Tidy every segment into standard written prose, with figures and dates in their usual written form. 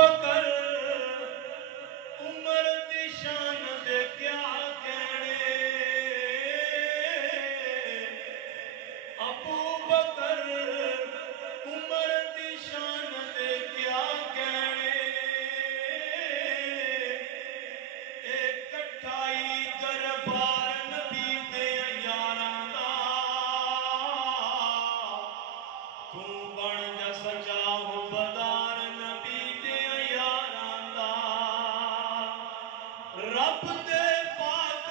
بکر عمر دی شان دے کیا کہنے ابو بکر عمر دی شان دے کیا کہنے ایک کٹھائی دربار نبی دے یاراں دا تو بن جا سچا ہو بدار نبی دے یاراں دا رب دے پاک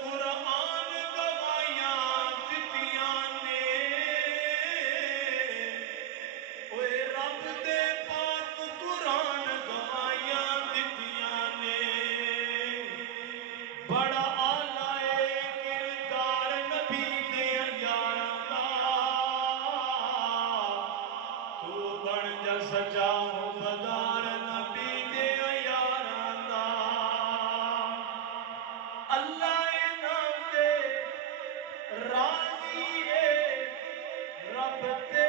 قرآن گواہیاں دتیاں نے اوے رب دے پاک قرآن گواہیاں دتیاں نے بڑا آلہ کردار نبی دے یاراں دا تو بن جا سچا ہو بدار نبی دے یاراں دا اللہ انعام دے راضی ہے رب تے